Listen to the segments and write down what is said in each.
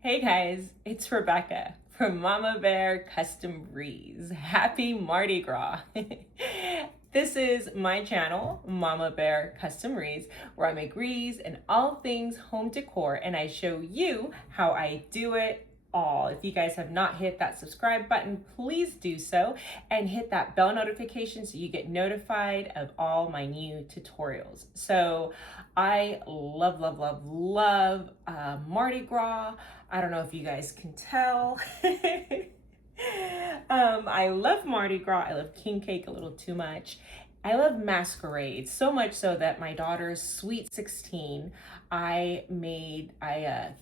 Hey guys, it's Rebecca from Mama Bear Custom Wreaths. Happy Mardi Gras. This is my channel, Mama Bear Custom Wreaths, where I make wreaths and all things home decor, and I show you how I do it all. If you guys have not hit that subscribe button, please do so and hit that bell notification so you get notified of all my new tutorials. So I love Mardi Gras. I don't know if you guys can tell. I love Mardi Gras. I love king cake a little too much. I love Masquerade, so much so that my daughter's sweet 16, I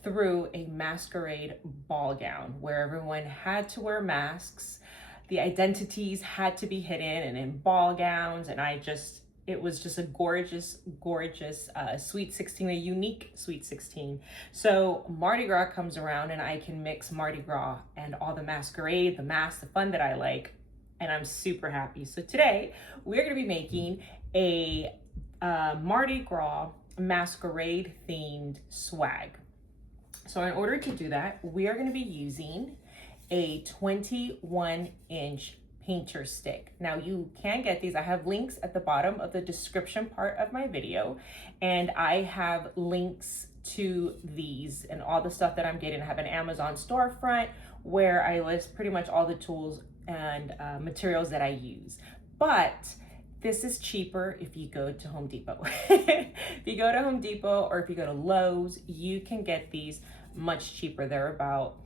threw a Masquerade ball gown where everyone had to wear masks. The identities had to be hidden and in ball gowns, and it was just a gorgeous sweet 16, a unique sweet 16. So Mardi Gras comes around and I can mix Mardi Gras and all the masquerade, the masks, the fun that I like, and I'm super happy. So today we're gonna be making a Mardi Gras masquerade themed swag. So in order to do that, we are gonna be using a 21-inch painter stick. Now you can get these. I have links at the bottom of the description part of my video, and I have links to these and all the stuff that I'm getting. I have an Amazon storefront where I list pretty much all the tools and materials that I use. But this is cheaper if you go to Home Depot. If you go to Home Depot or if you go to Lowe's, you can get these much cheaper. They're about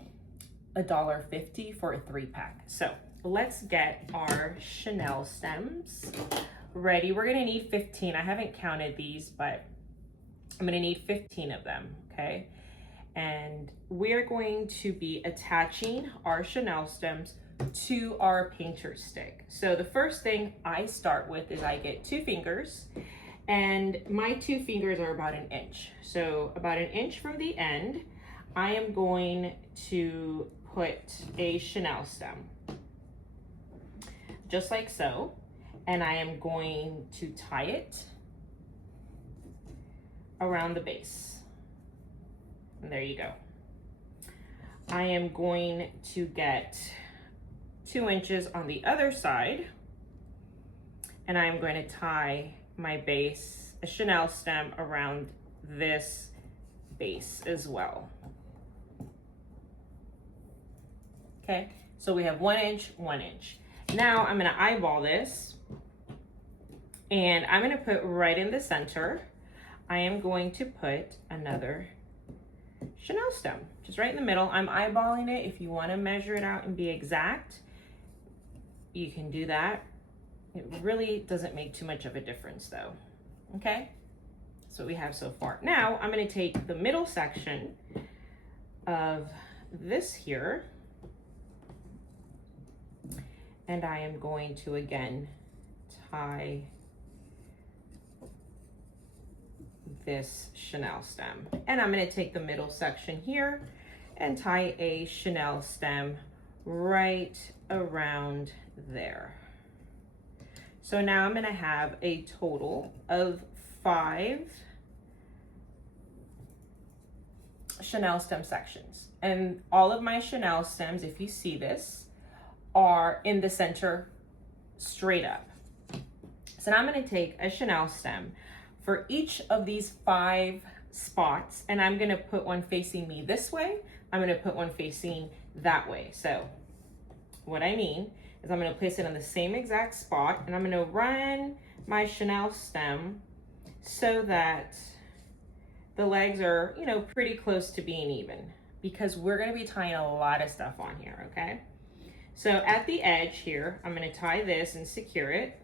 $1.50 for a 3-pack. So let's get our chenille stems ready. We're gonna need 15. I haven't counted these, but I'm gonna need 15 of them, okay? And we're going to be attaching our chenille stems to our painter stick. So the first thing I start with is I get 2 fingers, and my 2 fingers are about 1 inch. So about 1 inch from the end, I am going to put a chenille stem, just like so, and I am going to tie it around the base. And there you go. I am going to get 2 inches on the other side, and I'm going to tie my base, a chenille stem, around this base as well. Okay, so we have 1 inch, 1 inch. Now I'm gonna eyeball this, and I'm gonna put right in the center, I am going to put another chenille stem, just right in the middle. I'm eyeballing it. If you wanna measure it out and be exact, you can do that. It really doesn't make too much of a difference though, okay? That's what we have so far. Now I'm gonna take the middle section of this here, and I am going to again tie this chenille stem. And I'm gonna take the middle section here and tie a chenille stem right around there. So now I'm gonna have a total of 5 chenille stem sections. And all of my chenille stems, if you see this, are in the center straight up. So now I'm going to take a chenille stem for each of these 5 spots, and I'm going to put one facing me this way. I'm going to put one facing that way. So what I mean is I'm going to place it on the same exact spot, and I'm going to run my chenille stem so that the legs are, you know, pretty close to being even, because we're going to be tying a lot of stuff on here, okay? So at the edge here, I'm going to tie this and secure it.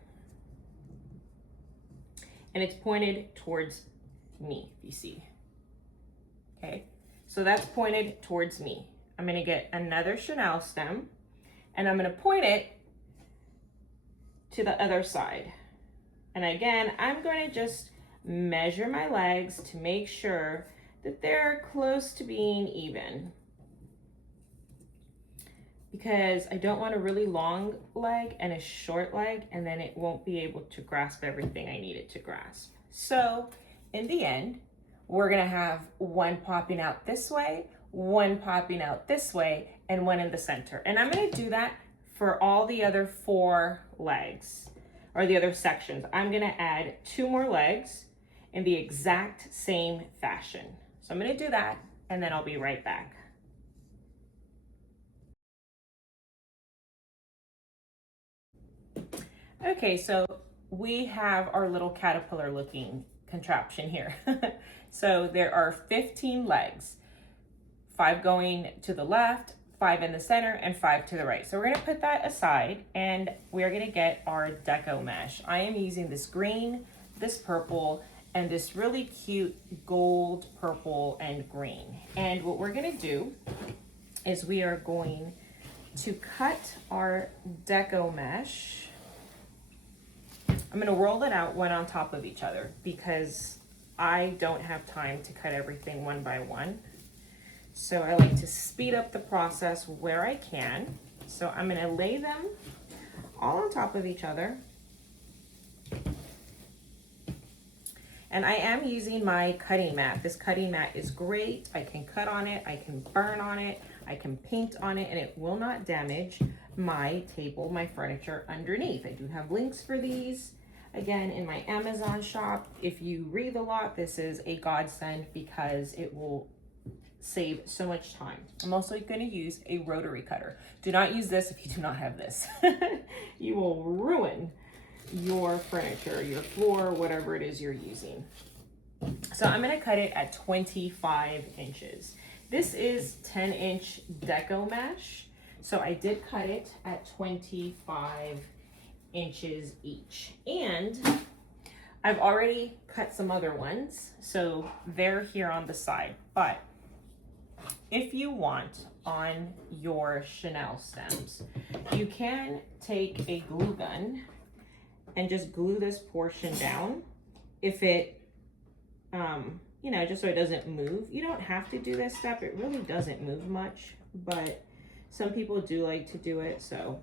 And it's pointed towards me, if you see. Okay, so that's pointed towards me. I'm going to get another chenille stem, and I'm going to point it to the other side. And again, I'm going to just measure my legs to make sure that they're close to being even, because I don't want a really long leg and a short leg, and then it won't be able to grasp everything I need it to grasp. So in the end, we're gonna have one popping out this way, one popping out this way, and one in the center. And I'm gonna do that for all the other 4 legs, or the other sections. I'm gonna add 2 more legs in the exact same fashion. So I'm gonna do that, and then I'll be right back. Okay, so we have our little caterpillar looking contraption here. So there are 15 legs, 5 going to the left, 5 in the center, and 5 to the right. So we're gonna put that aside, and we're gonna get our deco mesh. I am using this green, this purple, and this really cute gold, purple, and green. And what we're gonna do is we are going to cut our deco mesh. I'm gonna roll it out one on top of each other because I don't have time to cut everything one by one. So I like to speed up the process where I can. So I'm gonna lay them all on top of each other. And I am using my cutting mat. This cutting mat is great. I can cut on it, I can burn on it, I can paint on it, and it will not damage my table, my furniture underneath. I do have links for these. Again, in my Amazon shop, if you read a lot, this is a godsend because it will save so much time. I'm also going to use a rotary cutter. Do not use this if you do not have this. You will ruin your furniture, your floor, whatever it is you're using. So I'm going to cut it at 25 inches. This is 10-inch deco mesh. So I did cut it at 25 inches each. And I've already cut some other ones, so they're here on the side. But if you want on your Chanel stems, you can take a glue gun and just glue this portion down. If it, you know, just so it doesn't move. You don't have to do this step. It really doesn't move much, but some people do like to do it, so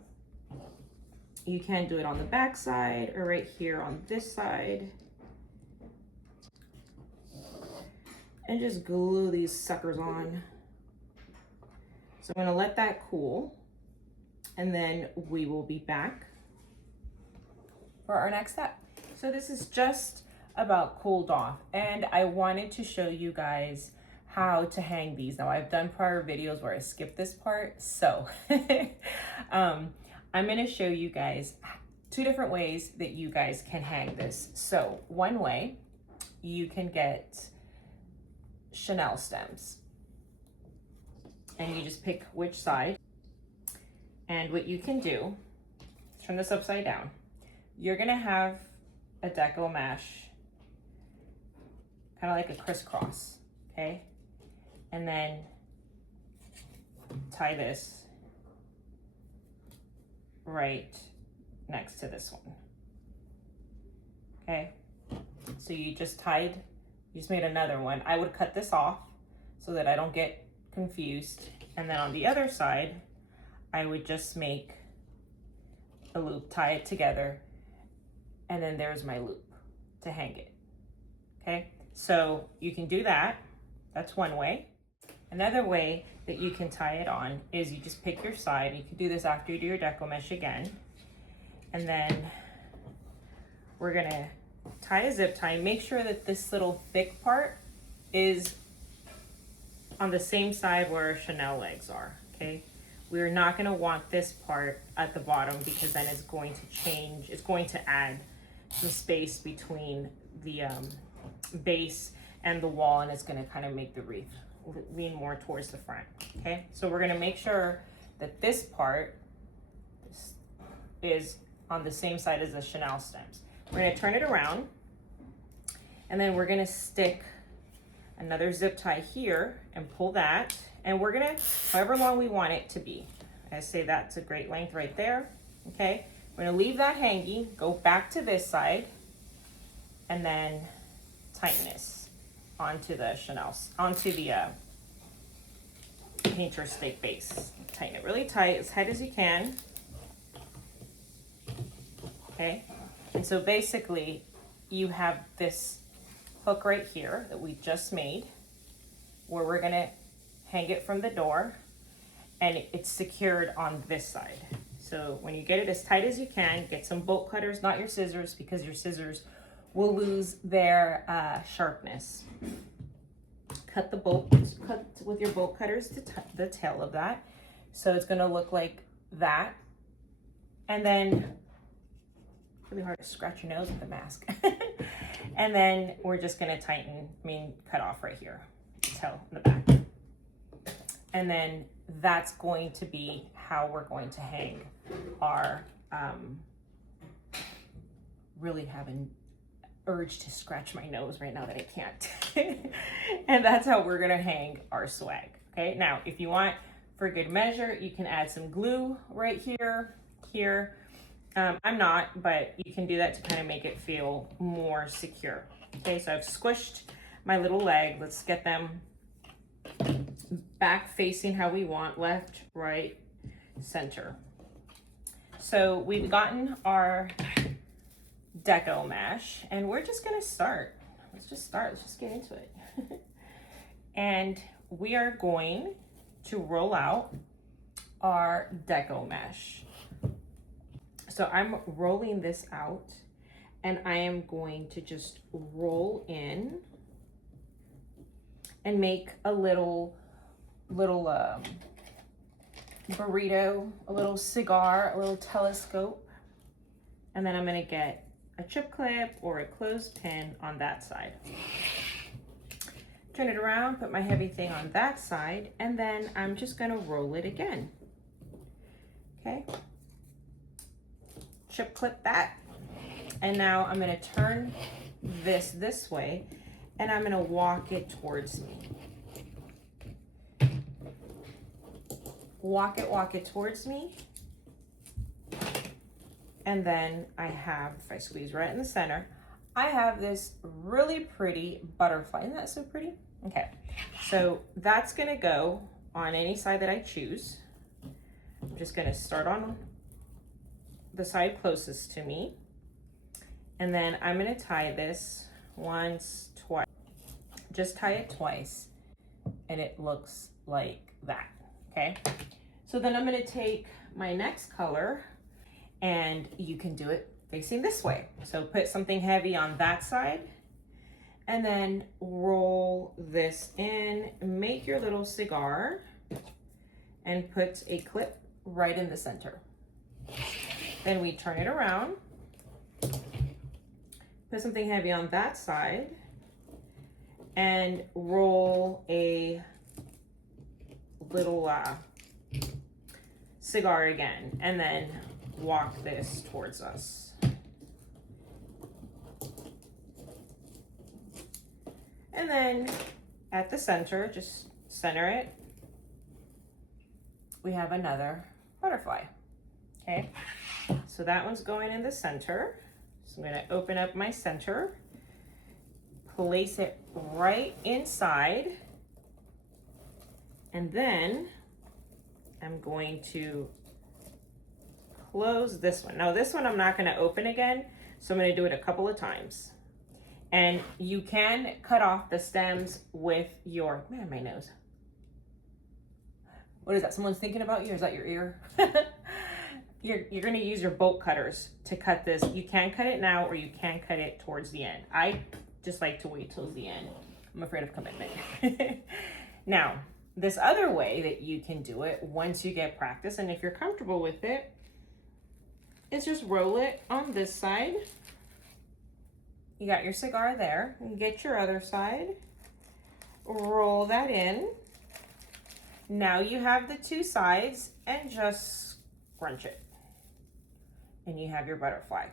you can do it on the back side or right here on this side. And just glue these suckers on. So I'm gonna let that cool, and then we will be back for our next step. So this is just about cooled off, and I wanted to show you guys how to hang these. Now I've done prior videos where I skipped this part, so I'm gonna show you guys 2 different ways that you guys can hang this. So one way, you can get Chanel stems, and you just pick which side. And what you can do, turn this upside down. You're gonna have a deco mesh, kind of like a crisscross, okay? And then tie this right next to this one, okay? So you just made another one. I would cut this off so that I don't get confused. And then on the other side, I would just make a loop, tie it together, and then there's my loop to hang it, okay? So you can do that. That's one way. Another way that you can tie it on is you just pick your side. You can do this after you do your deco mesh again. And then we're gonna tie a zip tie. Make sure that this little thick part is on the same side where our Chanel legs are, okay? We're not gonna want this part at the bottom because then it's going to change, it's going to add some space between the base and the wall, and it's gonna kind of make the wreath lean more towards the front, okay? So we're gonna make sure that this part is on the same side as the Chanel stems. We're gonna turn it around, and then we're gonna stick another zip tie here and pull that, and we're gonna, however long we want it to be. I say that's a great length right there, okay? We're gonna leave that hanging, go back to this side, and then tighten this onto the Chanel, onto the painter stick base. Tighten it really tight, as tight as you can, okay? And so basically, you have this hook right here that we just made, where we're gonna hang it from the door, and it's secured on this side. So when you get it as tight as you can, get some bolt cutters, not your scissors, because your scissors will lose their sharpness. Cut with your bolt cutters to the tail of that. So it's gonna look like that. And then, really hard to scratch your nose with the mask. And then we're just gonna cut off right here, tail in the back. And then that's going to be how we're going to hang our, really having urge to scratch my nose right now that I can't. And that's how we're gonna hang our swag. Okay, now if you want, for good measure, you can add some glue right here. I'm not, but you can do that to kind of make it feel more secure. Okay, so I've squished my little leg. Let's get them back facing how we want, left, right, center. So we've gotten our deco mesh, and we're just gonna start. Let's just get into it. And we are going to roll out our deco mesh. So I'm rolling this out, and I am going to just roll in and make a little burrito, a little cigar, a little telescope. And then I'm gonna get a chip clip or a clothespin on that side. Turn it around, put my heavy thing on that side, and then I'm just gonna roll it again. Okay. Chip clip that. And now I'm gonna turn this way, and I'm gonna walk it towards me. Walk it towards me. And then I have, if I squeeze right in the center, I have this really pretty butterfly. Isn't that so pretty? Okay, so that's gonna go on any side that I choose. I'm just gonna start on the side closest to me. And then I'm gonna tie this once, twice. Just tie it twice, and it looks like that, okay? So then I'm gonna take my next color, and you can do it facing this way. So put something heavy on that side, and then roll this in, make your little cigar, and put a clip right in the center. Then we turn it around, put something heavy on that side, and roll a little cigar again, and then walk this towards us. And then at the center, just center it, we have another butterfly. Okay, so that one's going in the center. So I'm gonna open up my center, place it right inside, and then I'm going to close this one. Now this one I'm not gonna open again, so I'm gonna do it a couple of times. And you can cut off the stems with your, man, my nose. What is that, someone's thinking about you, or is that your ear? You're gonna use your bolt cutters to cut this. You can cut it now, or you can cut it towards the end. I just like to wait till the end. I'm afraid of commitment. Now, this other way that you can do it once you get practice, and if you're comfortable with it, is just roll it on this side. You got your cigar there, and get your other side, roll that in. Now you have the two sides, and just scrunch it. And you have your butterfly.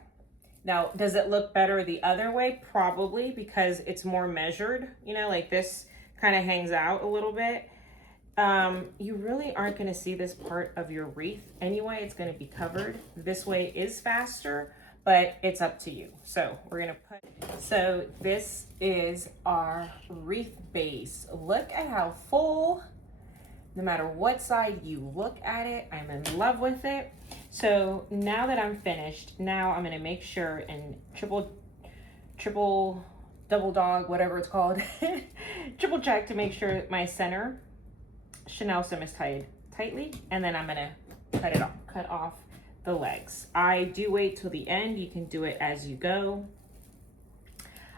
Now, does it look better the other way? Probably, because it's more measured, you know, like this kind of hangs out a little bit. You really aren't gonna see this part of your wreath anyway. It's gonna be covered. This way is faster, but it's up to you. So we're gonna so this is our wreath base. Look at how full, no matter what side you look at it, I'm in love with it. So now that I'm finished, now I'm gonna make sure and triple, double dog, whatever it's called, triple check to make sure my center Chanel stem is tied tightly, and then I'm gonna cut off the legs. I do wait till the end. You can do it as you go.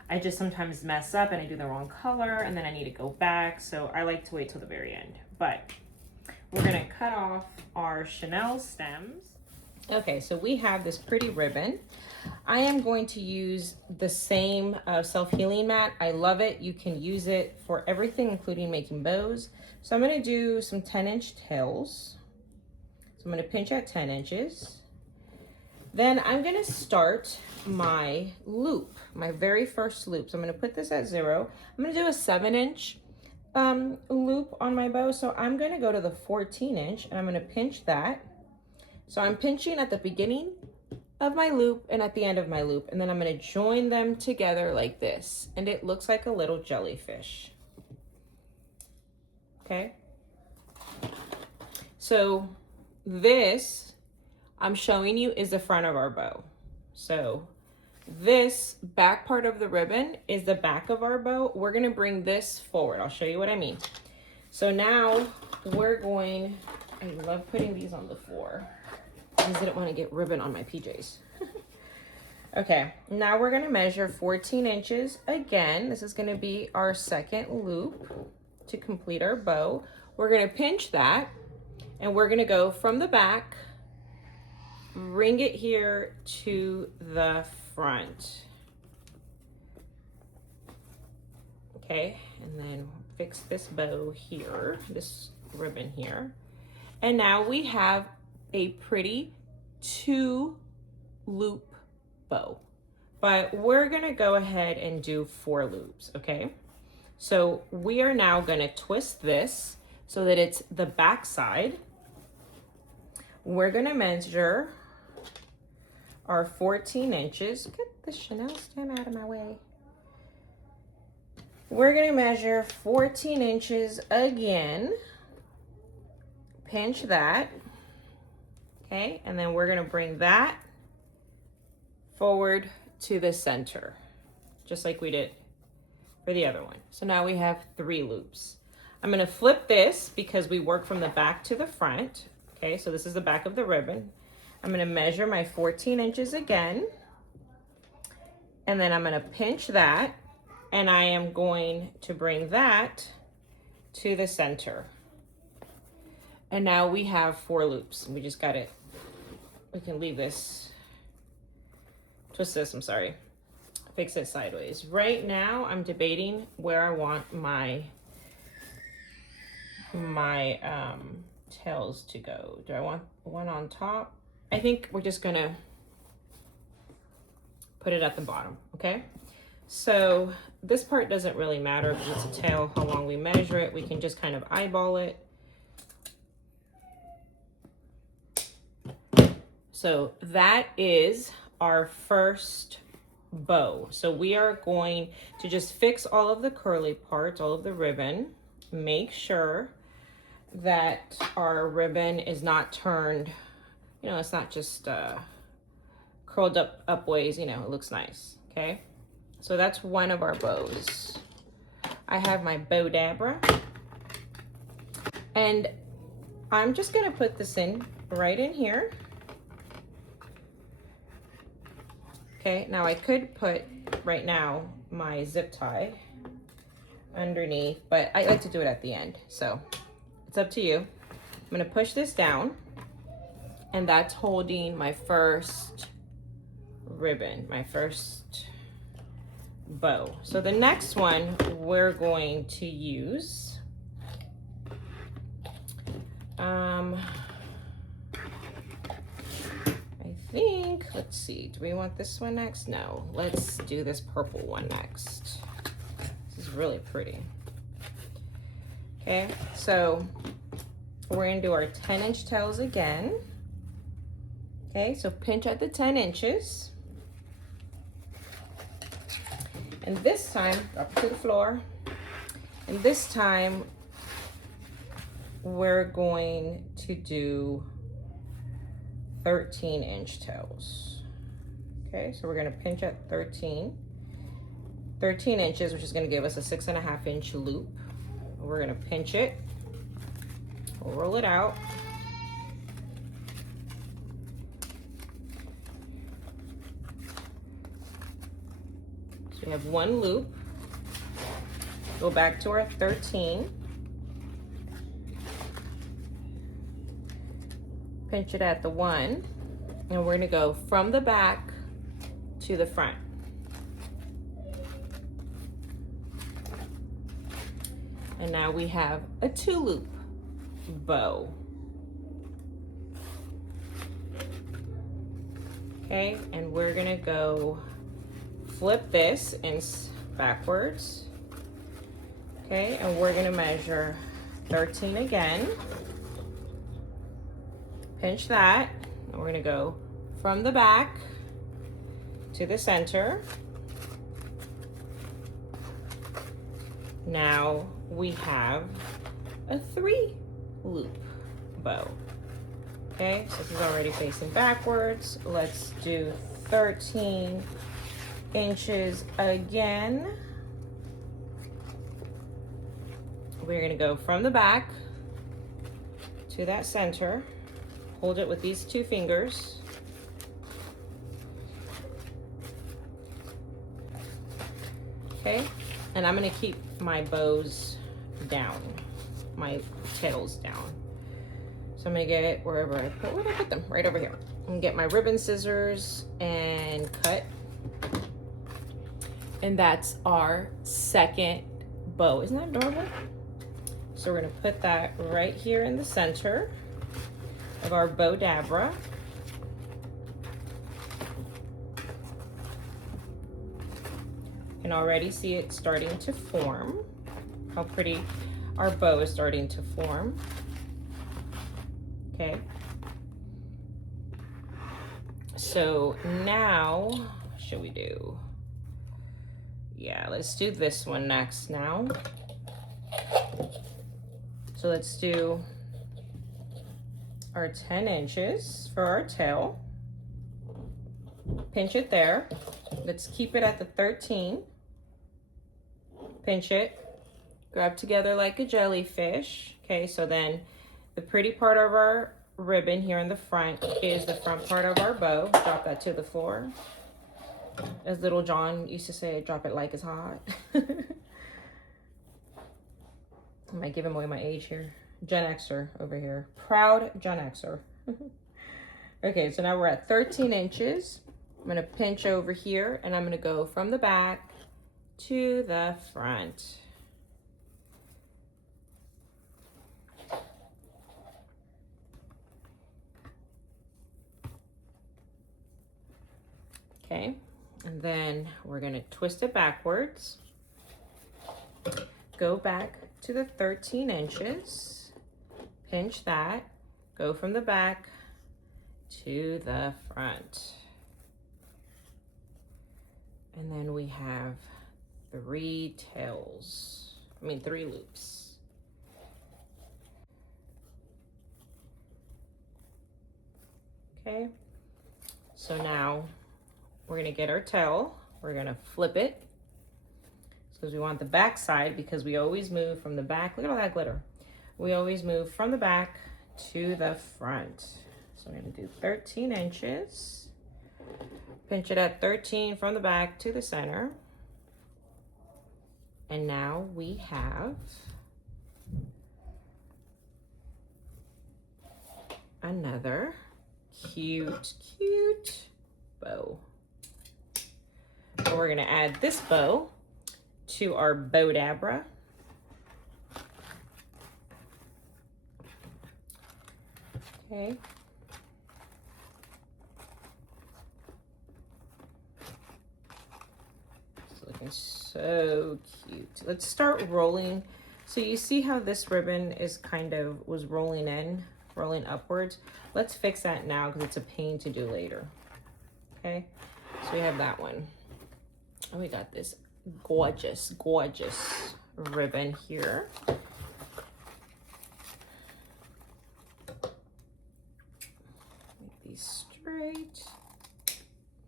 I just sometimes mess up and I do the wrong color and then I need to go back. So I like to wait till the very end. But we're gonna cut off our Chanel stems. Okay, so we have this pretty ribbon. I am going to use the same self-healing mat. I love it. You can use it for everything, including making bows. So I'm gonna do some 10-inch tails. So I'm gonna pinch at 10 inches. Then I'm gonna start my loop, my very first loop. So I'm gonna put this at 0. I'm gonna do a 7-inch loop on my bow. So I'm gonna go to the 14-inch and I'm gonna pinch that. So I'm pinching at the beginning of my loop and at the end of my loop, and then I'm gonna join them together like this. And it looks like a little jellyfish. Okay. So this, I'm showing you, is the front of our bow. So this back part of the ribbon is the back of our bow. We're gonna bring this forward. I'll show you what I mean. So now we're going, I love putting these on the floor. I just didn't want to get ribbon on my PJs. Okay, now we're gonna measure 14 inches again. This is gonna be our second loop to complete our bow. We're gonna pinch that and we're gonna go from the back, bring it here to the front. Okay, and then fix this bow here, this ribbon here. And now we have a pretty 2-loop bow, but we're gonna go ahead and do 4 loops, okay? So we are now gonna twist this so that it's the back side. We're gonna measure our 14 inches. Get the Chanel stem out of my way. We're gonna measure 14 inches again. Pinch that. Okay, and then we're gonna bring that forward to the center, just like we did for the other one. So now we have 3 loops. I'm gonna flip this because we work from the back to the front. Okay, so this is the back of the ribbon. I'm gonna measure my 14 inches again, and then I'm gonna pinch that, and I am going to bring that to the center. And now we have 4 loops. We just got it. We can leave this, twist this, I'm sorry, fix it sideways. Right now, I'm debating where I want my tails to go. Do I want one on top? I think we're just gonna put it at the bottom, okay? So this part doesn't really matter because it's a tail, how long we measure it. We can just kind of eyeball it. So that is our first bow. So we are going to just fix all of the curly parts, all of the ribbon. Make sure that our ribbon is not turned, you know, it's not just curled up ways, you know, it looks nice, okay? So that's one of our bows. I have my bow dabra, and I'm just gonna put this in right in here. Okay, now I could put right now my zip tie underneath, but I like to do it at the end, so it's up to you. I'm gonna push this down, and that's holding my first ribbon, my first bow. So the next one we're going to use, I think, let's see, do we want this one next? No, let's do this purple one next. This is really pretty. Okay, so we're gonna do our 10-inch tails again. Okay, so pinch at the 10 inches. And this time, drop it to the floor. And this time, we're going to do 13-inch tails. Okay, so we're gonna pinch at 13 inches, which is gonna give us a 6.5-inch loop. We're gonna pinch it We'll roll it out. So we have one loop. Go back to our 13. Pinch it at the 1, and we're gonna go from the back to the front. And now we have a 2-loop bow. Okay, and we're gonna go flip this in backwards. Okay, and we're gonna measure 13 again. Pinch that, and we're gonna go from the back to the center. Now we have a 3-loop bow. Okay, so this is already facing backwards. Let's do 13 inches again. We're gonna go from the back to that center. Hold it with these 2 fingers. Okay, and I'm gonna keep my bows down, my tails down. So I'm gonna get it wherever I put, where did I put them? Right over here. I'm gonna get my ribbon scissors and cut. And that's our second bow. Isn't that adorable? So we're gonna put that right here in the center of our bow dabra. You can already see it starting to form. How pretty our bow is starting to form. Okay. So now, what should we do? Yeah, let's do this one next now. So let's do our 10 inches for our tail. Pinch it there. Let's keep it at the 13. Pinch it. Grab together like a jellyfish. Okay, so then the pretty part of our ribbon here in the front is the front part of our bow. Drop that to the floor. As little John used to say, drop it like it's hot. I might give him away my age here. Gen Xer over here. Proud Gen Xer. Okay, so now we're at 13 inches. I'm gonna pinch over here and I'm gonna go from the back to the front. Okay, and then we're gonna twist it backwards. Go back to the 13 inches, pinch that, go from the back to the front. And then we have 3 loops. Okay, so now we're gonna get our tail, we're gonna flip it. Because we want the back side, because we always move from the back. Look at all that glitter. We always move from the back to the front. So I'm gonna do 13 inches. Pinch it at 13 from the back to the center. And now we have another cute bow. And we're gonna add this bow to our bow dabra. Okay. It's looking so cute. Let's start rolling. So you see how this ribbon is was rolling upwards. Let's fix that now because it's a pain to do later. Okay, so we have that one. And we got this gorgeous ribbon here. Make these straight.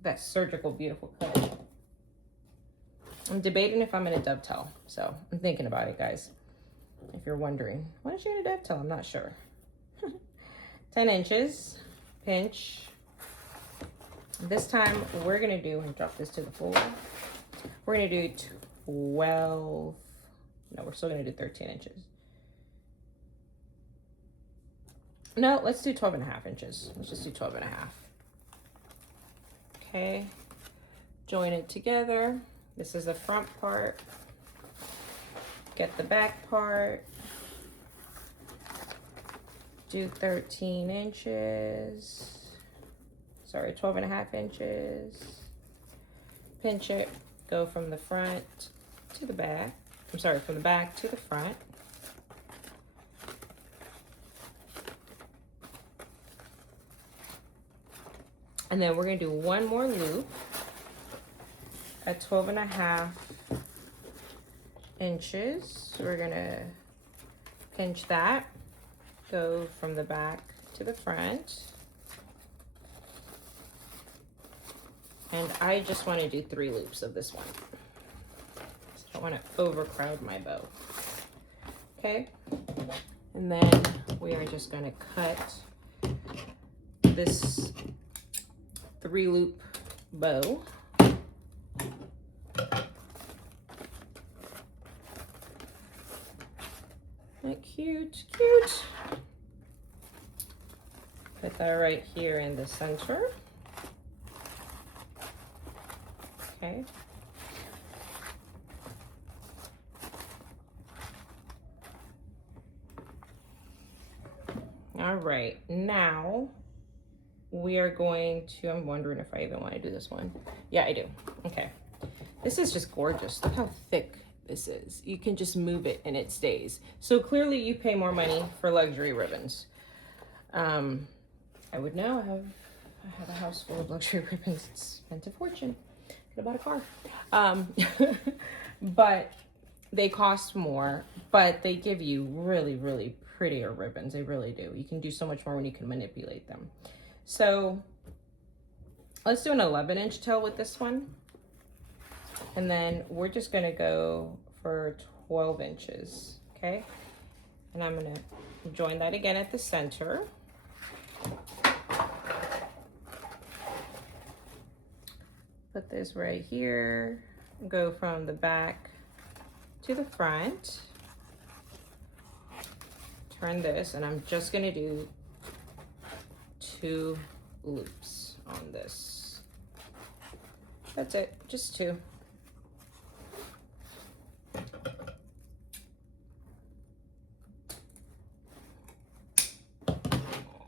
That surgical, beautiful cut. I'm debating if I'm gonna dovetail, so I'm thinking about it, guys. if you're wondering. When is she gonna dovetail? I'm not sure. 10 inches, pinch. This time we're gonna do, and drop this to the floor. We're gonna do 12, no, we're still gonna do 13 inches. No, let's do 12.5 inches. Let's just do 12.5. Okay, join it together. This is the front part. Get the back part. Do 13 inches. Sorry, 12.5 inches. Pinch it. Go from the front to the back. I'm sorry, from the back to the front. And then we're gonna do one more loop at 12.5 inches. We're gonna pinch that, go from the back to the front. And I just wanna do 3 loops of this one. So I don't wanna overcrowd my bow. Okay, and then we are just gonna cut this 3 loop bow. Like cute, cute. Put that right here in the center. Okay. All right, now we are going to, I'm wondering if I even want to do this one. Yeah, I do. Okay. This is just gorgeous. Look how thick this is. You can just move it and it stays. So clearly you pay more money for luxury ribbons. I would know. I have a house full of luxury ribbons. It's spent a fortune. Could have bought a car. But they cost more, but they give you really, really prettier ribbons. They really do. You can do so much more when you can manipulate them. So let's do an 11-inch tail with this one. And then we're just gonna go for 12 inches, okay? And I'm gonna join that again at the center. Put this right here, go from the back to the front. Turn this, and I'm just gonna do 2 loops on this. That's it, just 2.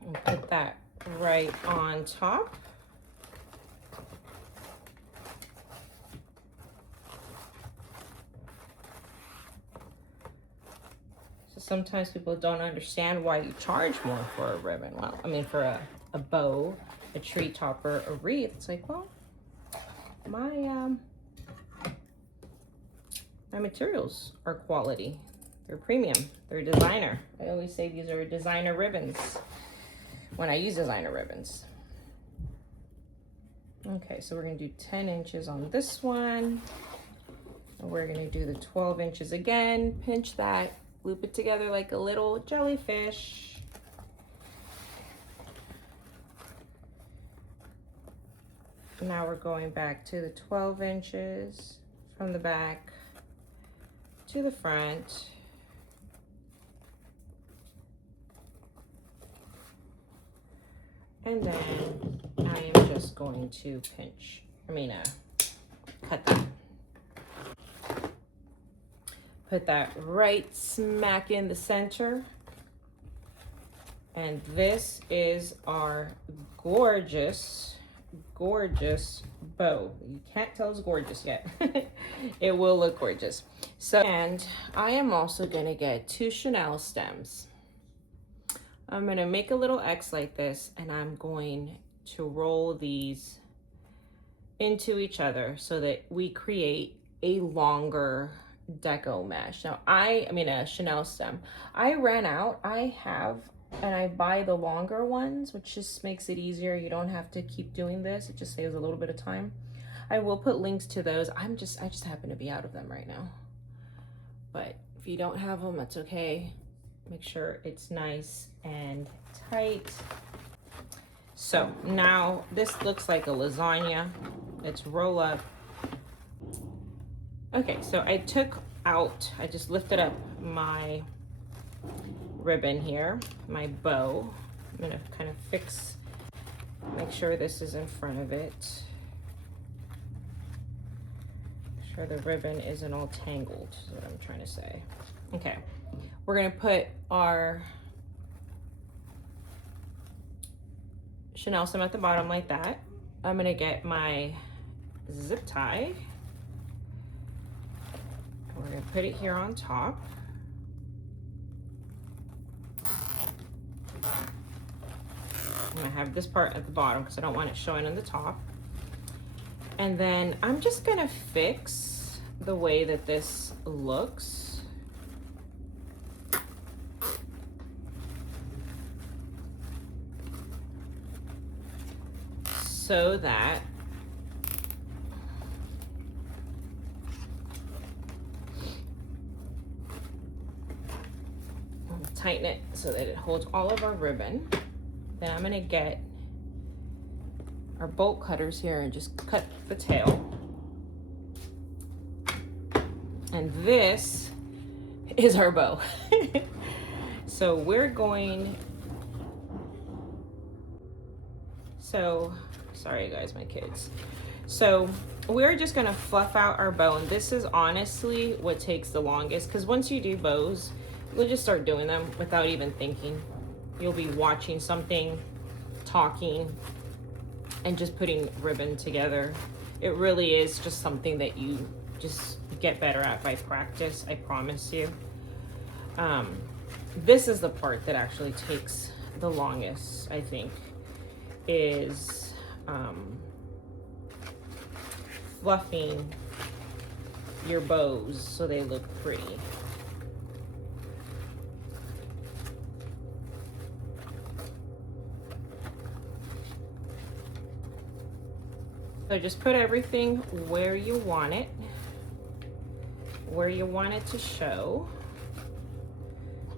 And put that right on top. So sometimes people don't understand why you charge more for a ribbon. Well, I mean, for a bow, a tree topper, a wreath, it's like, well, my materials are quality. They're premium. They're designer. I always say these are designer ribbons when I use designer ribbons. Okay, so we're gonna do 10 inches on this one. And we're gonna do the 12 inches again. Pinch that, loop it together like a little jellyfish. Now we're going back to the 12 inches from the back to the front. And then I am just going to cut that. Put that right smack in the center. And this is our gorgeous, gorgeous bow. You can't tell it's gorgeous yet. It will look gorgeous. So, and I am also gonna get 2 chenille stems. I'm gonna make a little X like this, and I'm going to roll these into each other so that we create a longer deco mesh. Now a chenille stem. I ran out, and I buy the longer ones, which just makes it easier. You don't have to keep doing this. It just saves a little bit of time. I will put links to those. I just happen to be out of them right now. But If you don't have them, that's okay. Make sure it's nice and tight. So now this looks like a lasagna. It's roll up. Okay, so I just lifted up my ribbon here, my bow. I'm gonna kind of make sure this is in front of it. Make sure the ribbon isn't all tangled, is what I'm trying to say. Okay, we're gonna put our Chanel stem at the bottom like that. I'm gonna get my zip tie. We're gonna put it here on top. I'm gonna have this part at the bottom because I don't want it showing on the top. And then I'm just gonna fix the way that this looks. So that tighten it so that it holds all of our ribbon. Then I'm gonna get our bolt cutters here and just cut the tail. And this is our bow. So we're going, sorry guys, my kids. So we're just gonna fluff out our bow, and this is honestly what takes the longest, because once you do bows, you'll just start doing them without even thinking. You'll be watching something, talking, and just putting ribbon together. It really is just something that you just get better at by practice, I promise you. This is the part that actually takes the longest, I think, is fluffing your bows so they look pretty. So just put everything where you want it to show,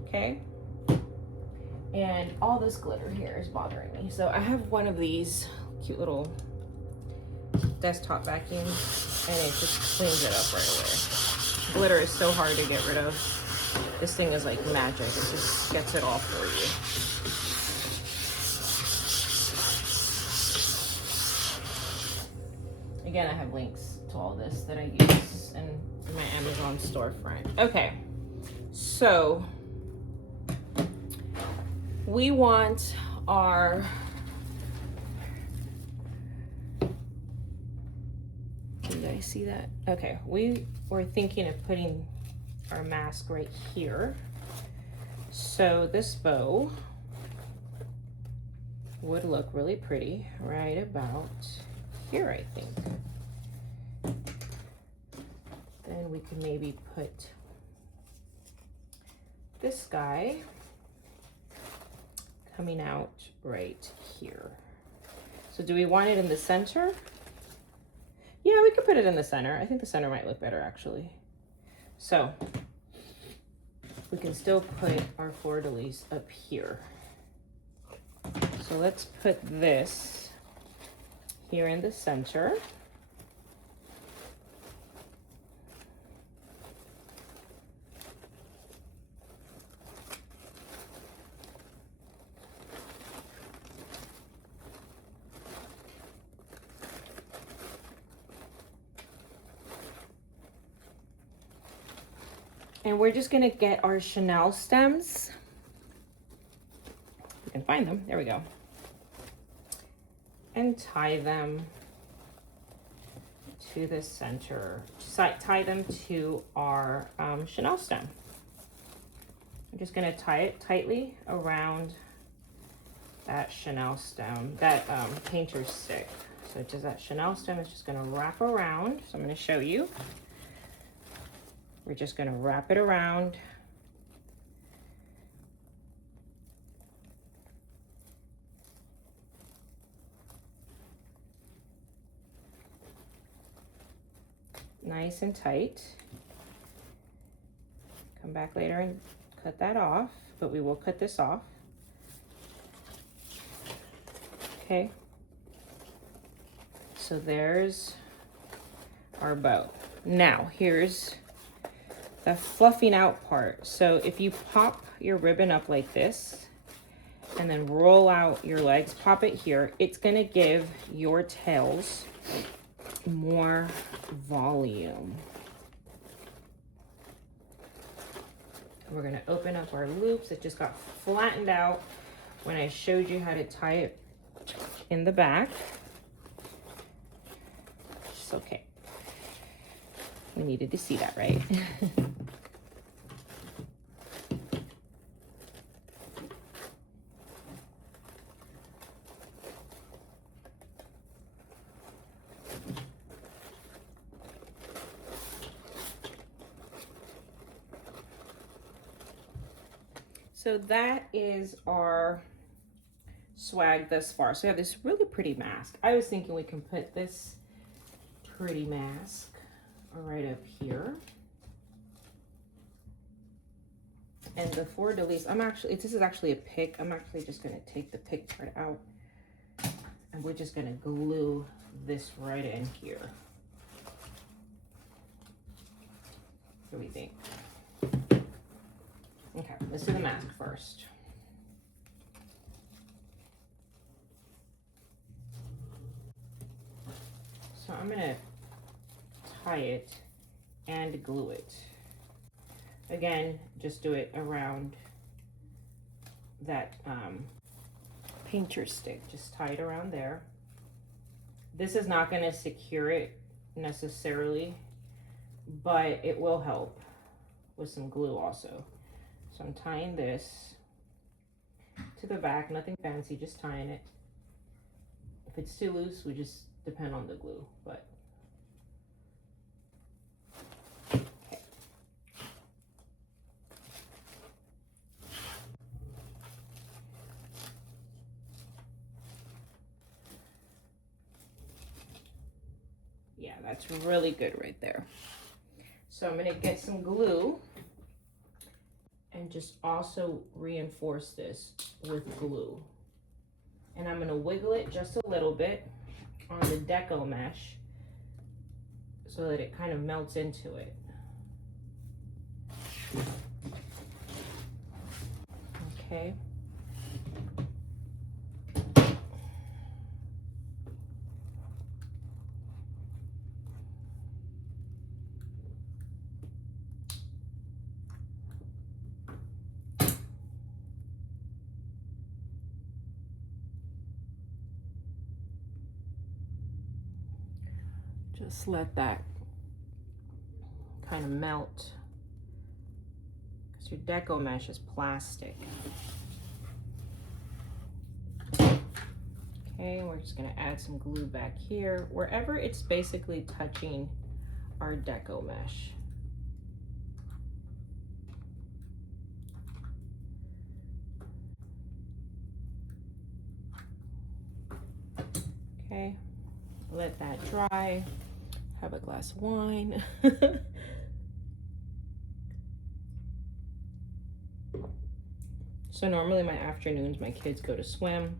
okay? And all this glitter here is bothering me. So I have one of these cute little desktop vacuums, and it just cleans it up right away. Glitter is so hard to get rid of. This thing is like magic. It just gets it all for you. Again, I have links to all this that I use in my Amazon storefront. Okay, so we want our can you guys see that? Okay, we were thinking of putting our mask right here. So this bow would look really pretty right about here, I think. Then we can maybe put this guy coming out right here. So do we want it in the center? Yeah, we could put it in the center. I think the center might look better actually. So we can still put our fleur-de-lis up here. So let's put this here in the center. And we're just gonna get our Chanel stems. You can find them, there we go. And tie them to the center. Tie them to our Chanel stem. I'm just gonna tie it tightly around that Chanel stem, that painter's stick. So just that Chanel stem is just gonna wrap around. So I'm gonna show you. We're just gonna wrap it around. Nice and tight. come back later and cut that off, but we will cut this off. Okay. So there's our bow. Now, here's the fluffing out part. So if you pop your ribbon up like this and then roll out your legs, pop it here, it's gonna give your tails more volume. We're gonna open up our loops. It just got flattened out when I showed you how to tie it in the back. It's okay. We needed to see that, right? So that is our swag thus far. So we have this really pretty mask. I was thinking we can put this pretty mask right up here. And the fleur-de-lis, this is actually a pick. I'm actually just gonna take the pick part out and we're just gonna glue this right in here. What do we think? Okay, let's do the mask first. So I'm gonna tie it and glue it. Again, just do it around that painter stick. Just tie it around there. This is not gonna secure it necessarily, but it will help with some glue also. So I'm tying this to the back, nothing fancy, just tying it. If it's too loose, we just depend on the glue, but okay. Yeah, that's really good right there. So I'm gonna get some glue and just also reinforce this with glue. And I'm gonna wiggle it just a little bit on the deco mesh so that it kind of melts into it. Okay. Just let that kind of melt because your deco mesh is plastic. Okay, we're just gonna add some glue back here, wherever it's basically touching our deco mesh. Okay, let that dry. Have a glass of wine. So normally my afternoons, my kids go to swim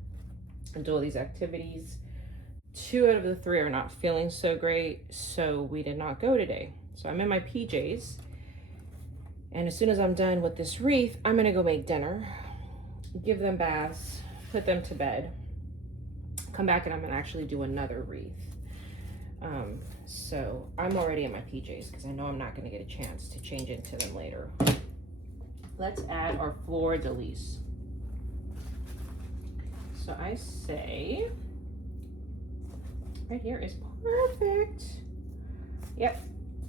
and do all these activities. 2 out of the 3 are not feeling so great, so we did not go today. So I'm in my PJs, and as soon as I'm done with this wreath, I'm gonna go make dinner, give them baths, put them to bed, come back, and I'm gonna actually do another wreath. So I'm already in my PJs because I know I'm not gonna get a chance to change into them later. Let's add our fleur-de-lis. So I say, right here is perfect. Yep.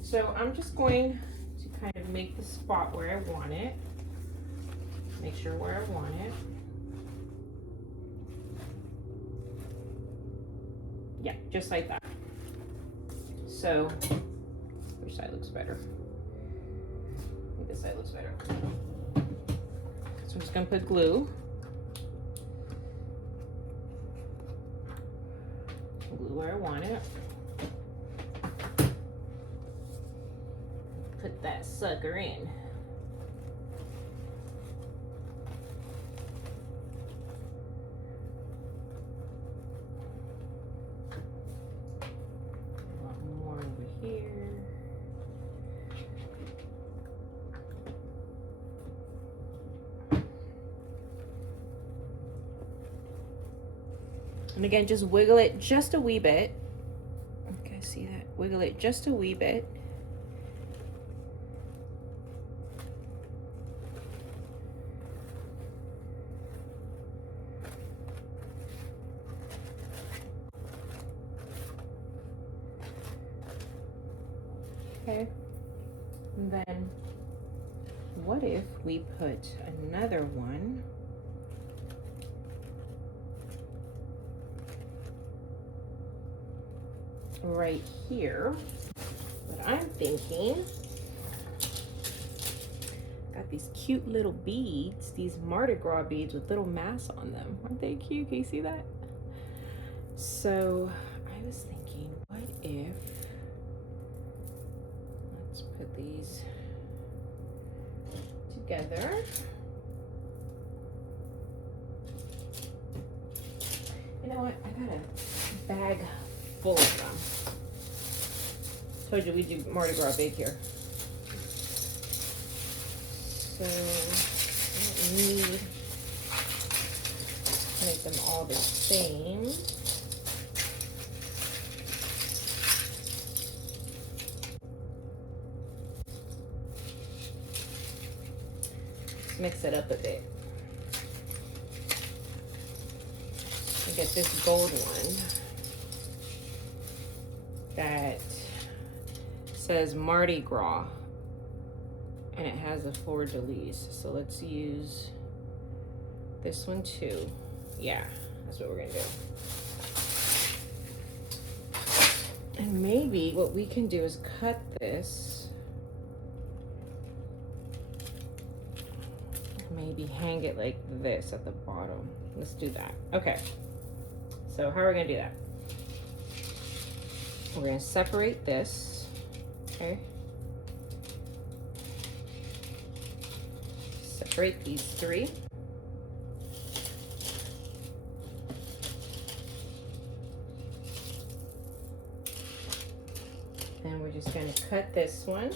So I'm just going to kind of make the spot where I want it. Make sure where I want it. Yeah, just like that. So, which side looks better? I think this side looks better. So I'm just gonna put glue. Glue where I want it. Put that sucker in. And again, just wiggle it just a wee bit. Okay, see that? Wiggle it just a wee bit. Okay, and then what if we put another one right here? What I'm thinking, got these cute little beads, these Mardi Gras beads with little masks on them. Aren't they cute? Can you see that? So I was thinking, what if, let's put these together. You know what? I got a bag full of them. Told you we do Mardi Gras big here. So I don't need to make them all the same. Let's mix it up a bit. I get this gold one that says Mardi Gras, and it has a fleur-de-lis. So let's use this one too. Yeah, that's what we're gonna do. And maybe what we can do is cut this, maybe hang it like this at the bottom. Let's do that. Okay, so how are we gonna do that? We're gonna separate this, okay? Separate these three. And we're just gonna cut this one.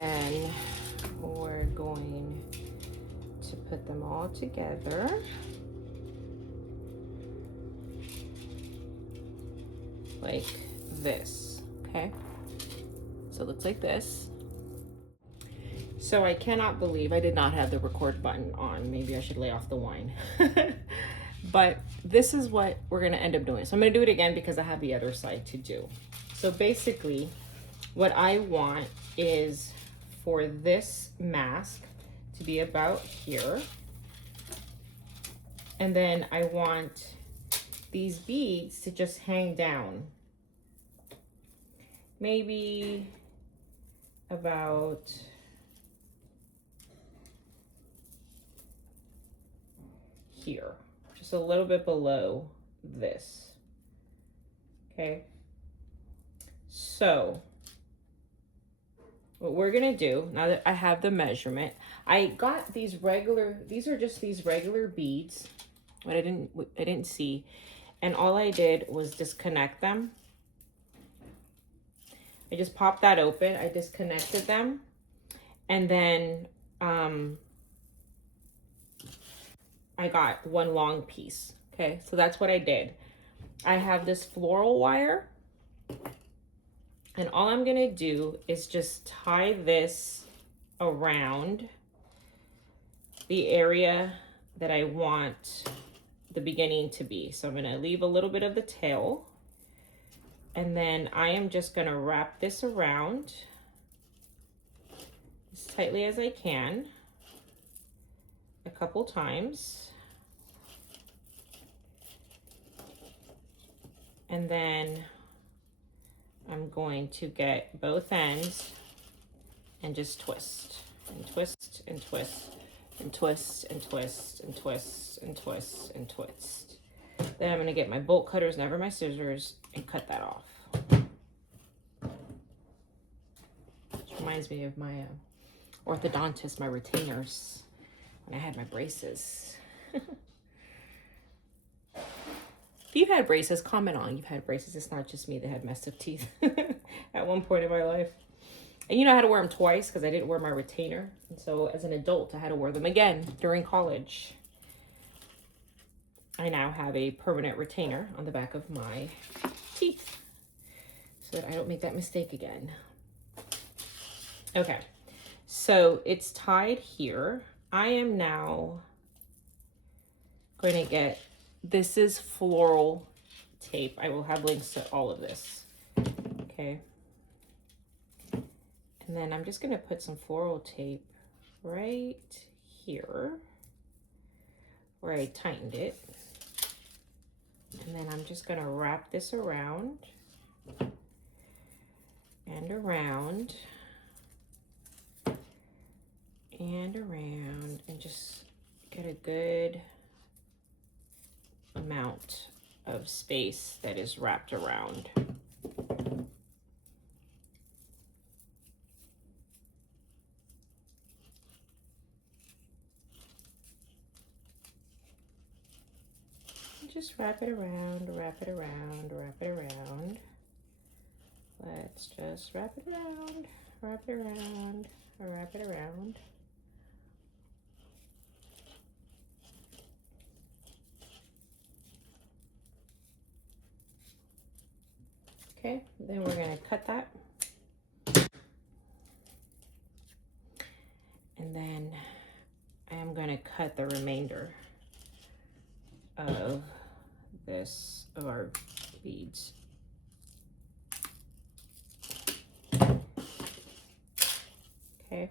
Then we're going to put them all together. Like this, okay? So it looks like this. So I cannot believe I did not have the record button on. Maybe I should lay off the wine. But this is what we're gonna end up doing. So I'm gonna do it again because I have the other side to do. So basically, what I want is for this mask to be about here. And then I want these beads to just hang down. Maybe about here, just a little bit below this. Okay, so what we're gonna do, now that I have the measurement, I got these regular, these are just these regular beads, but I didn't see, and all I did was disconnect them. I just popped that open, I disconnected them, and then I got one long piece. Okay, so that's what I did. I have this floral wire, and all I'm gonna do is just tie this around the area that I want the beginning to be. So I'm gonna leave a little bit of the tail, and then I am just gonna wrap this around as tightly as I can a couple times. And then I'm going to get both ends and just twist and twist and twist and twist and twist and twist and twist and twist. Then I'm going to get my bolt cutters, never my scissors, and cut that off. Which reminds me of my orthodontist, my retainers, when I had my braces. If you've had braces, comment on you've had braces. It's not just me that had messed up teeth at one point in my life. And you know, I had to wear them twice because I didn't wear my retainer. And so as an adult, I had to wear them again during college. I now have a permanent retainer on the back of my teeth so that I don't make that mistake again. Okay, so it's tied here. I am now going to get, this is floral tape. I will have links to all of this. Okay. And then I'm just going to put some floral tape right here where I tightened it. And then I'm just going to wrap this around and around and around and just get a good amount of space that is wrapped around. Just wrap it around, wrap it around, wrap it around. Let's just wrap it around, wrap it around, wrap it around. Okay, then we're gonna cut that. And then I am gonna cut the remainder of of our beads. Okay,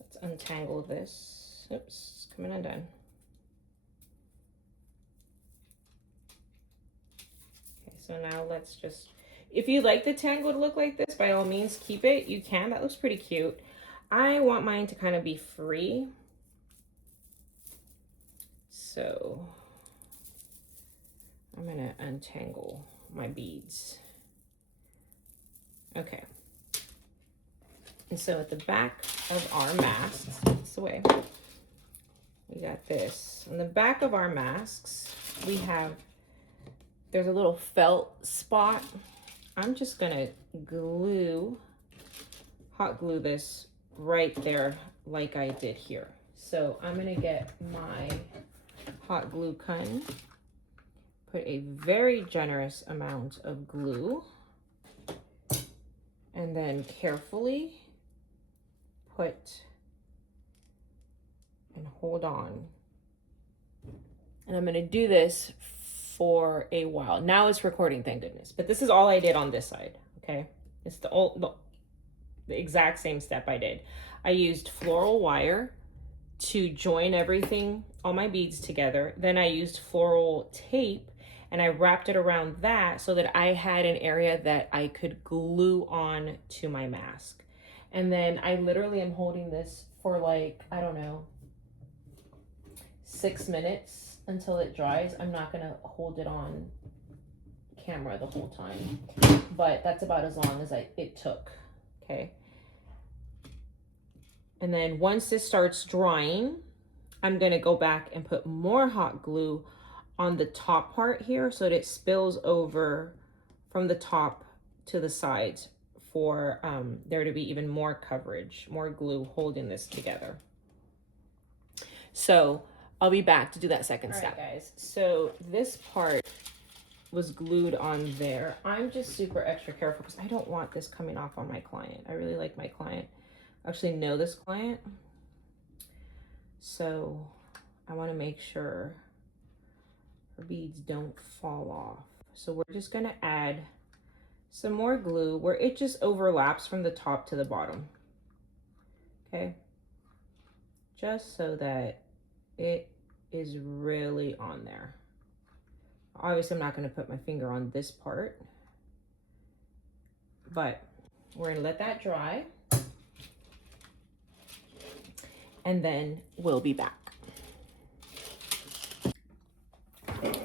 let's untangle this. Oops, it's coming undone. Okay, so now let's just, if you like the tangle to look like this, by all means keep it. You can, that looks pretty cute. I want mine to kind of be free. So I'm gonna untangle my beads. Okay. And so at the back of our masks, that's the way, we got this. On the back of our masks, we have, there's a little felt spot. I'm just gonna hot glue this right there like I did here. So I'm gonna get my hot glue gun, put a very generous amount of glue, and then carefully put and hold on. And I'm gonna do this for a while. Now it's recording, thank goodness. But this is all I did on this side, okay? It's the exact same step I did. I used floral wire to join everything, all my beads together. Then I used floral tape and I wrapped it around that so that I had an area that I could glue on to my mask. And then I literally am holding this for like, I don't know, 6 minutes until it dries. I'm not gonna hold it on camera the whole time, but that's about as long as it took, okay? And then once this starts drying, I'm gonna go back and put more hot glue on the top part here so that it spills over from the top to the sides for there to be even more coverage, more glue holding this together. So I'll be back to do that second step. All right, guys, so this part was glued on there. I'm just super extra careful because I don't want this coming off on my client. I really like my client. I actually know this client. So I want to make sure her beads don't fall off. So we're just going to add some more glue where it just overlaps from the top to the bottom. Okay. Just so that it is really on there. Obviously, I'm not going to put my finger on this part, but we're going to let that dry. And then we'll be back.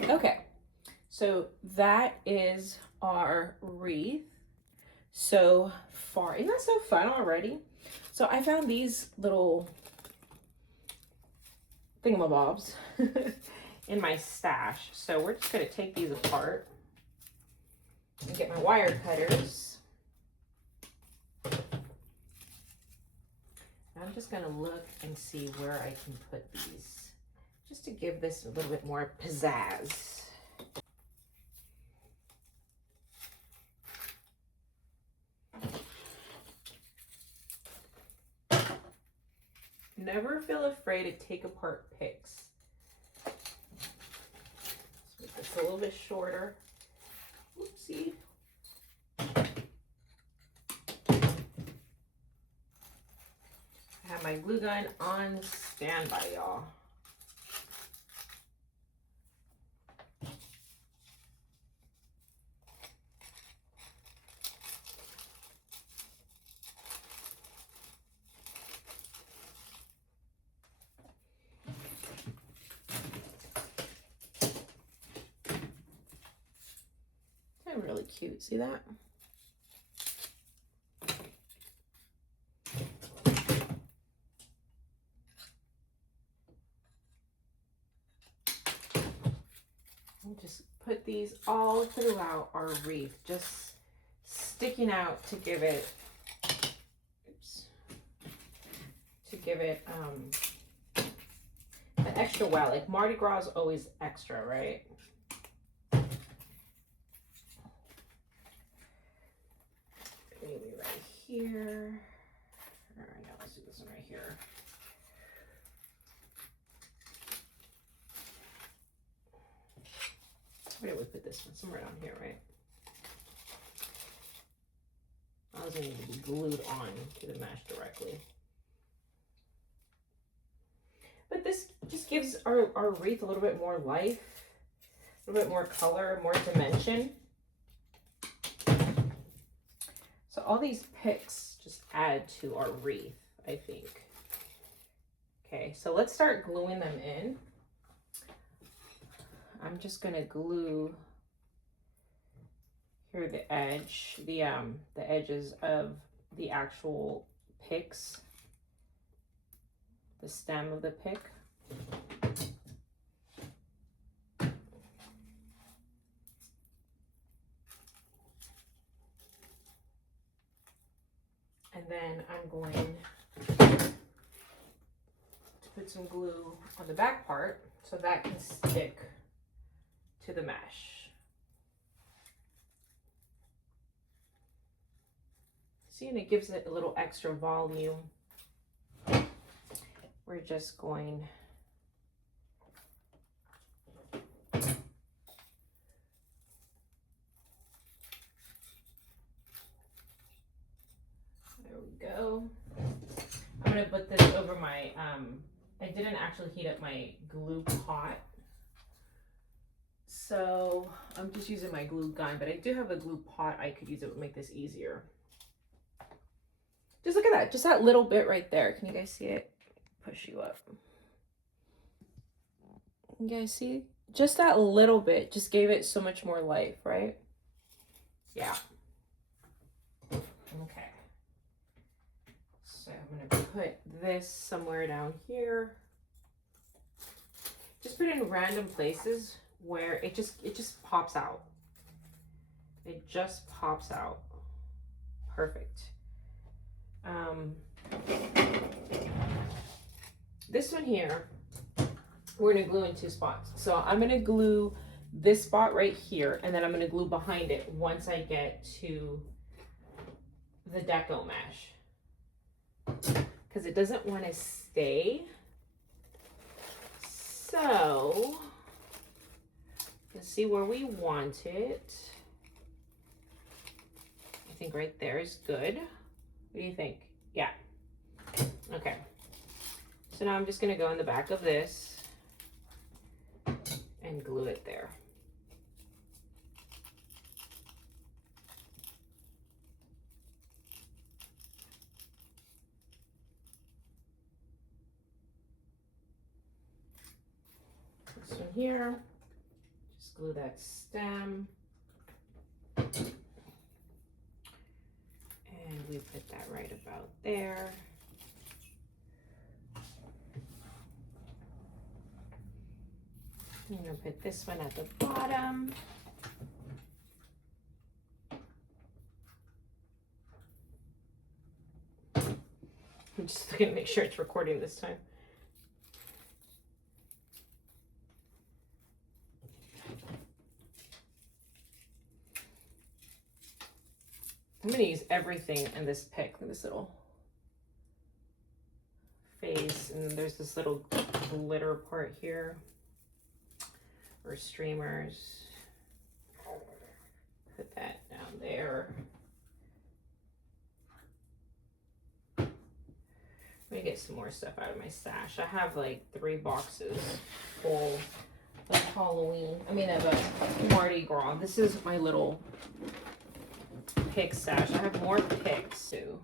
Okay, so that is our wreath so far. Isn't that so fun already? So I found these little thingamabobs in my stash. So we're just gonna take these apart and get my wire cutters. I'm just gonna look and see where I can put these, just to give this a little bit more pizzazz. Never feel afraid to take apart picks. Let's make this a little bit shorter. Oopsie. I have my glue gun on standby, y'all. They're really cute. See that? Just put these all throughout our wreath, just sticking out to give it, oops, to give it an extra wow. Like Mardi Gras is always extra, right? Maybe right here. All right, now let's do this one right here. Where did we put this one? Somewhere down here, right? I was going to be glued on to the mesh directly. But this just gives our wreath a little bit more life, a little bit more color, more dimension. So all these picks just add to our wreath, I think. Okay, so let's start gluing them in. I'm just gonna glue here the edge, the edges of the actual picks, the stem of the pick. And then I'm going to put some glue on the back part so that can stick to the mesh. See, and it gives it a little extra volume. We're just going there we go. I'm gonna put this over my I didn't actually heat up my glue pot, so I'm just using my glue gun, but I do have a glue pot I could use. It would make this easier. Just look at that, just that little bit right there. Can you guys see it? Push you up. You guys see? Just that little bit just gave it so much more life, right? Yeah. Okay. So I'm gonna put this somewhere down here. Just put it in random places where it just pops out. It just pops out. Perfect. This one here, we're gonna glue in 2 spots. So I'm gonna glue this spot right here, and then I'm gonna glue behind it once I get to the deco mesh, because it doesn't want to stay. So let's see where we want it. I think right there is good. What do you think? Yeah. Okay. So now I'm just going to go in the back of this and glue it there. This one here, just glue that stem. And we put that right about there. I'm going to put this one at the bottom. I'm just gonna make sure it's recording this time. I'm gonna use everything in this pick, this little face, and there's this little glitter part here, or streamers. Put that down there. Let me get some more stuff out of my stash. I have like 3 boxes full of Halloween. I mean, of a Mardi Gras. This is my little pick stash. I have more picks too.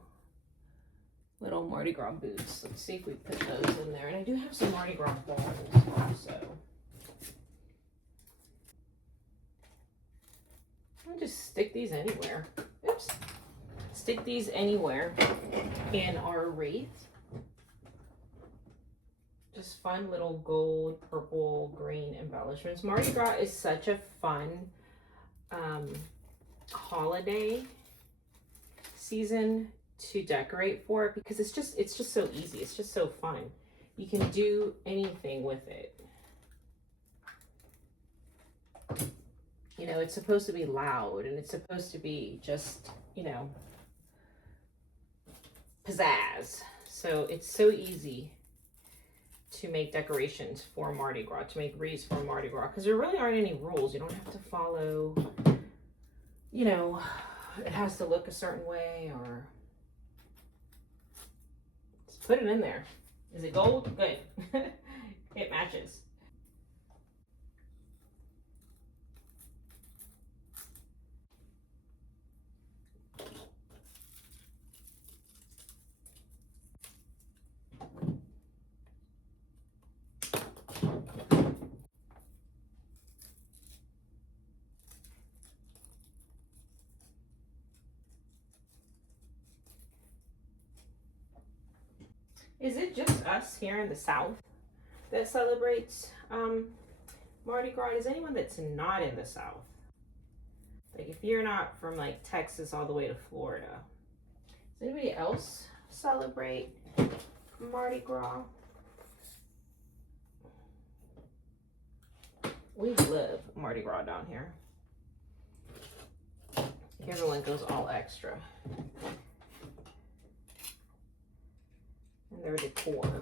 Little Mardi Gras boots. Let's see if we put those in there. And I do have some Mardi Gras balls also. I'll just stick these anywhere. Oops. Stick these anywhere in our wreath. Just fun little gold, purple, green embellishments. Mardi Gras is such a fun holiday season to decorate for it because it's just so easy. It's just so fun. You can do anything with it. You know, it's supposed to be loud and it's supposed to be just, you know, pizzazz. So it's so easy to make decorations for Mardi Gras, to make wreaths for Mardi Gras, because there really aren't any rules. You don't have to follow, you know, it has to look a certain way, or just put it in there. Is it gold? Good. It matches. Is it just us here in the South that celebrates Mardi Gras? Is anyone that's not in the South? Like if you're not from like Texas all the way to Florida, does anybody else celebrate Mardi Gras? We love Mardi Gras down here. Everyone goes all extra. And their decor.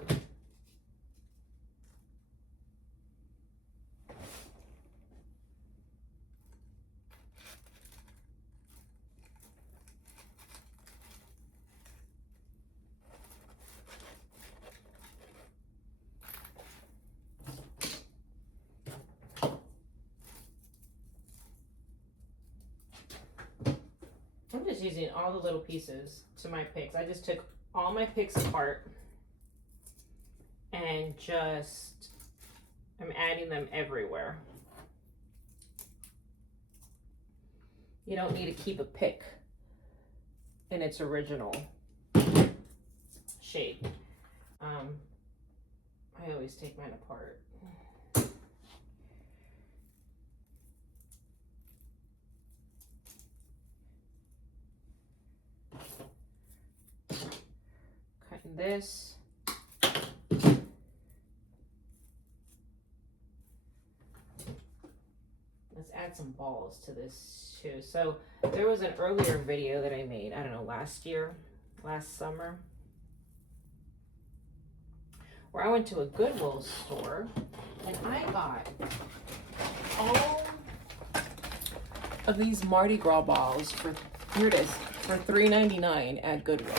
I'm just using all the little pieces to my picks. I just took all my picks apart and just I'm adding them everywhere. You don't need to keep a pick in its original shape. I always take mine apart. Cutting this. Let's add some balls to this too. So there was an earlier video that I made, I don't know, last summer, where I went to a Goodwill store and I got all of these Mardi Gras balls for, here it is, for $3.99 at Goodwill.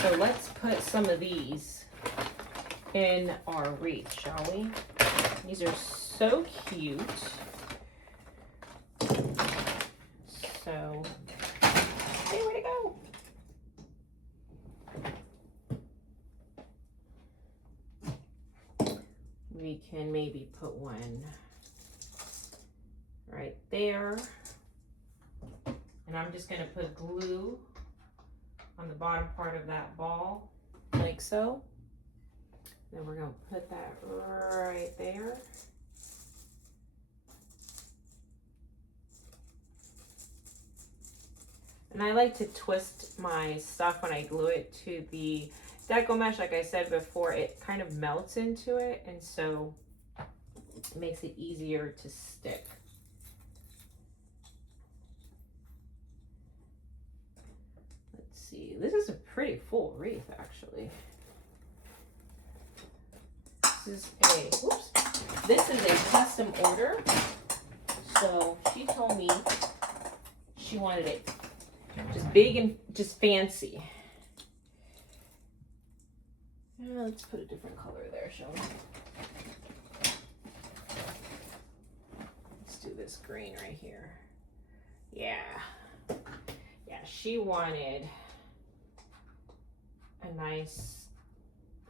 So let's put some of these in our wreath, shall we? These are so cute. So, hey, where'd it go? We can maybe put one right there. And I'm just gonna put glue on the bottom part of that ball, like so. Then we're gonna put that right there. And I like to twist my stuff when I glue it to the deco mesh, like I said before, it kind of melts into it, and so it makes it easier to stick. Let's see, this is a pretty full wreath, actually. This is a custom order. So she told me she wanted it just big and just fancy. Let's put a different color there, shall we? Let's do this green right here. Yeah. Yeah, she wanted a nice,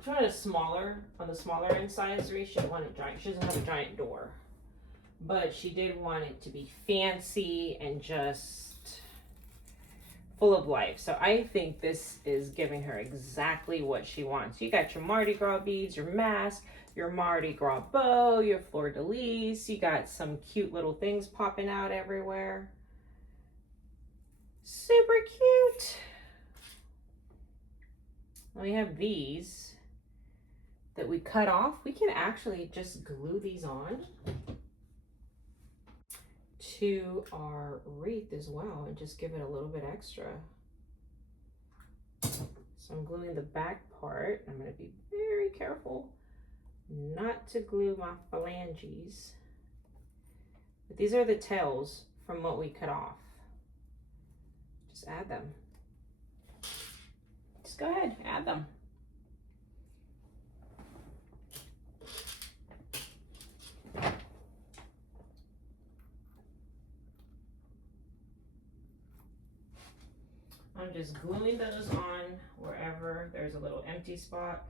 she wanted a smaller, on the smaller end size wreath. She didn't want a giant, she doesn't have a giant door. But she did want it to be fancy and just full of life. So I think this is giving her exactly what she wants. You got your Mardi Gras beads, your mask, your Mardi Gras bow, your fleur-de-lis. You got some cute little things popping out everywhere. Super cute. We have these that we cut off. We can actually just glue these on to our wreath as well and just give it a little bit extra. So I'm gluing the back part. I'm going to be very careful not to glue my phalanges. But these are the tails from what we cut off. Just add them. Just go ahead, add them. I'm just gluing those on wherever there's a little empty spot,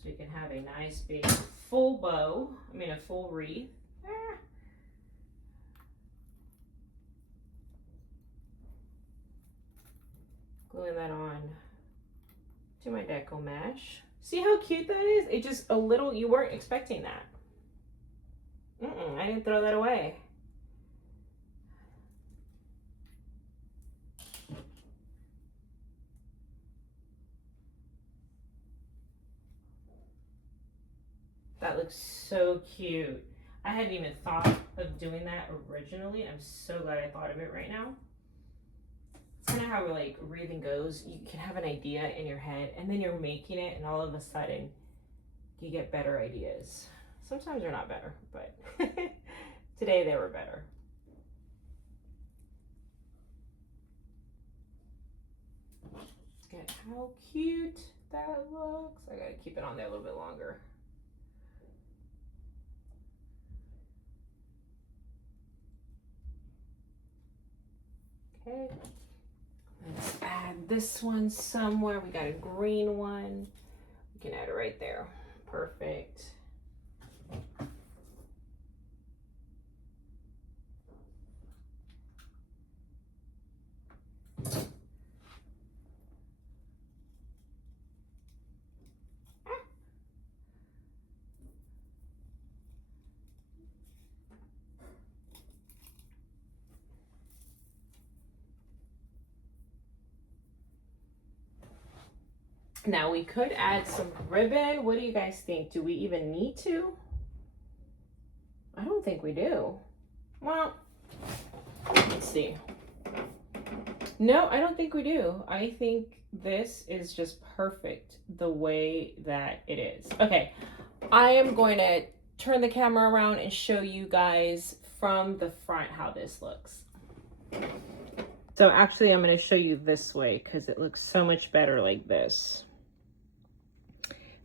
so you can have a nice big full bow, a full wreath. Gluing that on to my deco mesh. See how cute that is? It just a little, you weren't expecting that. I didn't throw that away. That looks so cute. I hadn't even thought of doing that originally. I'm so glad I thought of it right now. It's kind of how like wreathing goes. You can have an idea in your head and then you're making it and all of a sudden you get better ideas. Sometimes they're not better, but today they were better. Look at how cute that looks. I gotta keep it on there a little bit longer. Okay, let's add this one somewhere. We got a green one. We can add it right there. Perfect. Now we could add some ribbon. What do you guys think? Do we even need to? I don't think we do. Well, let's see. No, I don't think we do. I think this is just perfect the way that it is. Okay, I am going to turn the camera around and show you guys from the front how this looks. So actually I'm going to show you this way because it looks so much better like this.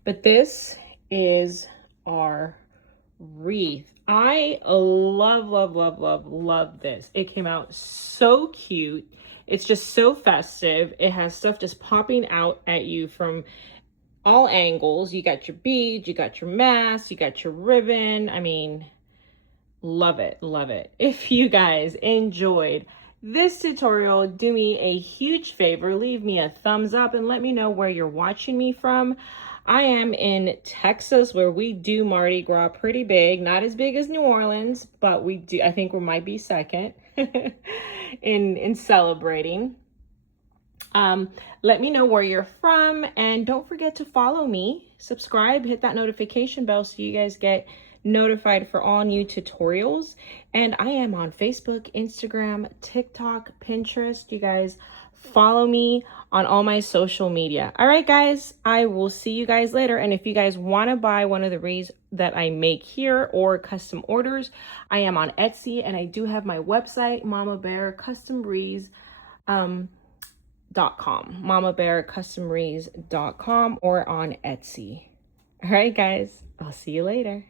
But this is our wreath. I love this. It came out so cute. It's just so festive. It has stuff just popping out at you from all angles. You got your beads, you got your mask, you got your ribbon. I mean, love it, love it. If you guys enjoyed this tutorial, do me a huge favor, leave me a thumbs up and let me know where you're watching me from. I am in Texas where we do Mardi Gras pretty big, not as big as New Orleans, but we do, I think we might be second in celebrating. Let me know where you're from, and don't forget to follow me, subscribe, hit that notification bell so you guys get notified for all new tutorials. And I am on Facebook, Instagram, TikTok, Pinterest. You guys follow me on all my social media. All right, guys, I will see you guys later. And if you guys want to buy one of the wreaths that I make here or custom orders, I am on Etsy, and I do have my website, Mama Bear Custom Wreaths. mamabearcustomwreaths.com or on Etsy. All right, guys, I'll see you later.